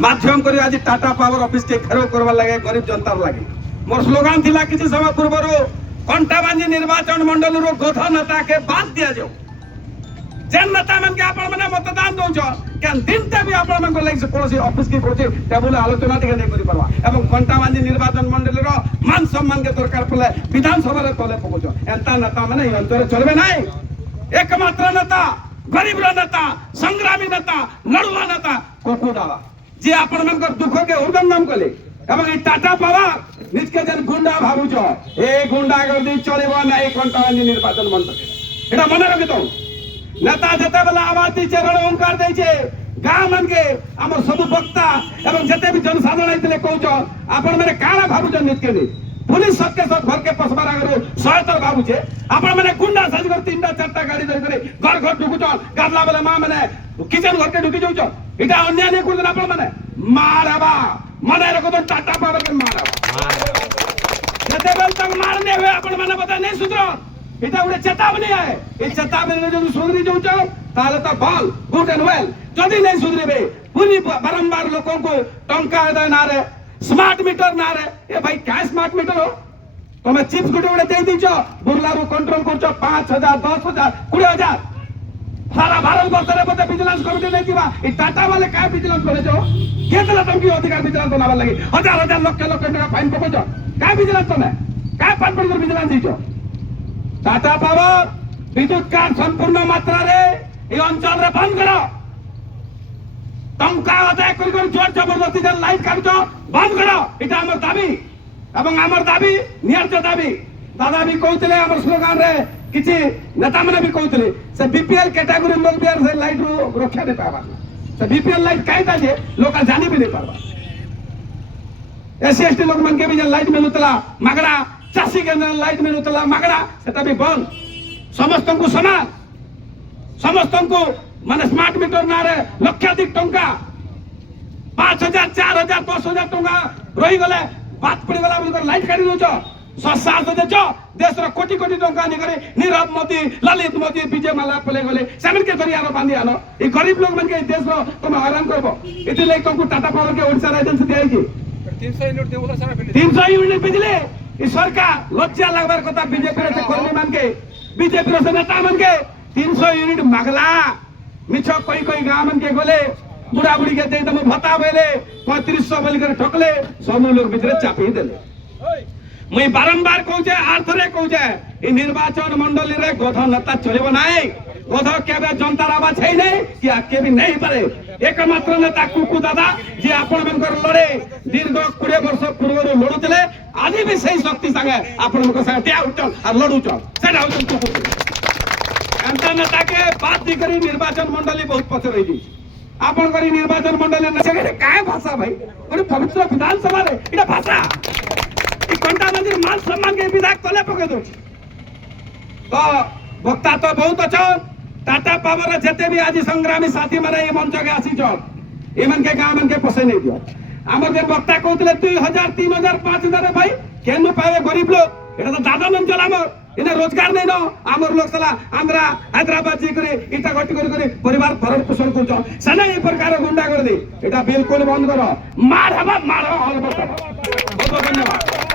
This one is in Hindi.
माध्यम कर आज टाटा पावर ऑफिस के घेराव करवा लगे गरीब जनतार लगे मोर स्लोगान थिला किसी समय पूर्व कंटाबांजी निर्वाचन मंडल गोध नेता के बाद दिया जाओ जेन नेता मन के आपण माने मतदान दउछ केन दिनते भी आपण मन को लाइक कोनसी ऑफिस की कोनसी टेबल आलोचना टिके नै करि परवा एवं कंटाबांजी निर्वाचन मंडल रो मान सम्मान के दरकार पले विधानसभा रे तले पकोछ एंता नेता माने अंतर चलबे नै एकमात्र नेता गरीब रो नेता संग्रामी नेता लड़ुआ नेता कोकु दावा जे आपण मन को दुख के उर्गम कले एवं टाटा पावर निज के जन गुंडा भाबुछ ए गुंडा गर्दी चलेबो नै कंटाबांजी निर्वाचन मंडल एटा मने रखितो नेता जते बेला आवाज दीचे रण ओंकार देछे गाँ मन के हमर सब वक्ता एवं जते भी जनसाधारण आइतले कहउछ आपण माने कारा भाबुछ नित्य ने पुलिस सबके सब घर के पसबारा करू सहायता भाबुछे आपण माने गुंडा साज कर तीनटा चारटा गाड़ी धरि करे घर घर ढुकुछ गादला बेला मा माने किचन घर के ढुकी जाउछ इटा अन्याय नै कुन आपण माने मारबा मने रखो तो टाटा पावर के मारबा जते बेल तक मारने हुए आपण माने बता नै सुधरो এটা ଗୋଟେ ଚେତାବନୀ ଆଏ এই ଚେତାବନୀରେ ଯଦି ସୁଧରି ଯାଉଛ ତାହେଲେ ତ ଭଲ ଗୁଡ୍ ଏଣ୍ଡ ୱେଲ୍ ଯଦି ନାହିଁ ସୁଧରିବେ ପୁଣି ବାରମ୍ବାର ଲୋକଙ୍କୁ ଟଙ୍କା ଆଦାୟ ନାଁରେ ସ୍ମାର୍ଟ ମିଟର ନାଁରେ ଏ ଭାଇ କାହା ସ୍ମାର୍ଟ ମିଟର ତମେ ଚିପ୍ସ ଗୋଟେ ଦେଇ ଦେଇଛ ବୁର୍ଲାରୁ କଣ୍ଟ୍ରୋଲ କରୁଛ 5,000 10,000 20,000 ସାରା ଭାରତ ବର୍ଷରେ ବୋଧେ ଭିଜିଲାନ୍ସ କମିଟି ନେଇଥିବା ଏ ଟାଟା ବାଲେ କାହା ଭିଜିଲାନ୍ସ କରେଛ କିଏ ଦେଲା ତମକୁ ଅଧିକାର ଭିଜିଲାନ୍ସ ବନାବାର ଲାଗି ହଜାର ହଜାର ଲକ୍ଷ ଲକ୍ଷ ଟଙ୍କା ଫାଇନ ପକାଉଛ କାହା ଭିଜିଲାନ୍ସ ତମେ କାହା ପାଠ ପଢିକରି ଭିଜିଲାନ୍ସ ଦେଇଛ टाटा पावर विद्युत कार्ड संपूर्ण मात्रा रे ये अंचल रे बंद करो टंका अदाय कर जोर जबरदस्ती जन लाइट काटो बंद करो इटा हमर दाबी एवं हमर दाबी न्याय्य दाबी दादा भी कहतले हमर स्लोगान रे किछि नेता माने भी कहतले से बीपीएल कैटेगरी लोग बिहार से लाइट रो रक्षा दे पाबा से बीपीएल लाइट काईता जे लोक जानि भी नहीं पाबा एससी एसटी लोग मन के भी जन लाइट मिलुतला मागड़ा चाषी के लाइट मिलुतला मागड़ा सेटा भी बंद समस्त को समान समस्त को माने स्मार्ट मीटर नारे लक्षाधिक टंका 5,000 4,000 10,000 टंका रही गले बात पड़ी गला बोल लाइट काटी दोछ ससात देछ देश रो कोटी कोटी टंका नि करे नीरव मोदी ललित मोदी विजय माला पले गले सेमन के धरि आरो बांधी आनो ई गरीब लोग मन के देश रो तुम हैरान करबो इति ले तुमको टाटा पावर के ओडिसा एजेंसी दियाई छी 300 यूनिट देबो सारा 300 यूनिट बिजली ई सरकार लज्जा लगबार कथा बीजेपी रे कर्मी मान के बीजेपी रे नेता मान के 300 यूनिट मागला मिछ कोई गांव मन के गले बुढ़ा बुढ़ी के दे तुम भत्ता बेले 3500 बोल कर ठकले सब लोग भीतर चापी देले मुई बारंबार कहूचे आर्थरे कहूचे ई निर्वाचन मंडली रे गोध नेता चलिबो नाही गोध केबे जनतार आवाज छै नै कि आके भी नहीं पारे एकमात्र नेता कुकु दादा जे आपण मनकर लड़े दीर्घ 20 वर्ष पूर्व लड़ुतले आज भी सही शक्ति संगे आपण मनकर संगे त्या उठल आ लड़ुच सेटा होत कुकु एंता नेता के बात दी करी निर्वाचन मंडली बहुत पछ रही दी आपण करी निर्वाचन मंडली ने से काय भाषा भाई ओरे पवित्र विधानसभा रे इटा भाषा ई कंटा मंदिर मान सम्मान के विधायक तले पके दो तो वक्ता तो बहुत अछन टाटा पावर जते भी आज संग्रामी साथी माने ये मंच के आसी छ ए मन के गांव मन के पसे नहीं दियो हमर के वक्ता कहतले 2000 3000 5000 भाई केनु पावे गरीब लोग एटा तो दादा मन चला हमर इने रोजगार नहीं न हमर लोग सला आंध्रा हैदराबाद जी करे इटा गटी करे परिवार भरण पोषण करछ सना ए प्रकार गुंडा कर दे एटा बिल्कुल बंद करो मार हवा मारो बहुत धन्यवाद।